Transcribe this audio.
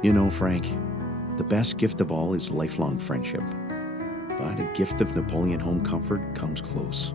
You know, Frank, the best gift of all is lifelong friendship. But a gift of Napoleon home comfort comes close.